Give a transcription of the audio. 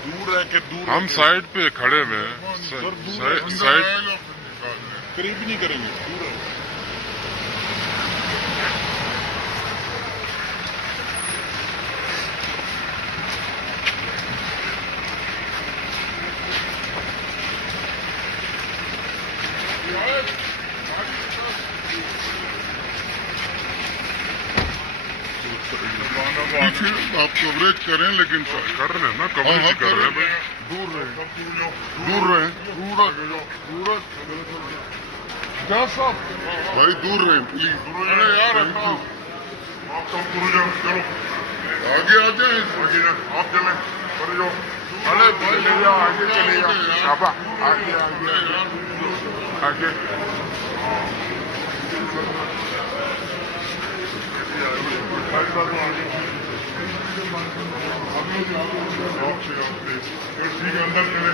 दूर है कि दूर हम साइड पे खड़े हुए हैं, साइड करीब नहीं करेंगे, दूर है। आप कवरेज करें, लेकिन कर रहे हैं ना, कवरेज कर रहे हैं भाई। दूर रहे, दूर रहे, क्या साहब भाई, दूर रहे प्लीज। अरे यार आप कम करो, जाओ चलो आगे आ जाए, आगे आप चले, कर जाओ। अरे भाई चले जाओ, आगे चले जाओ, शाबा आगे आगे आगे। ठीक है, अंदर चले।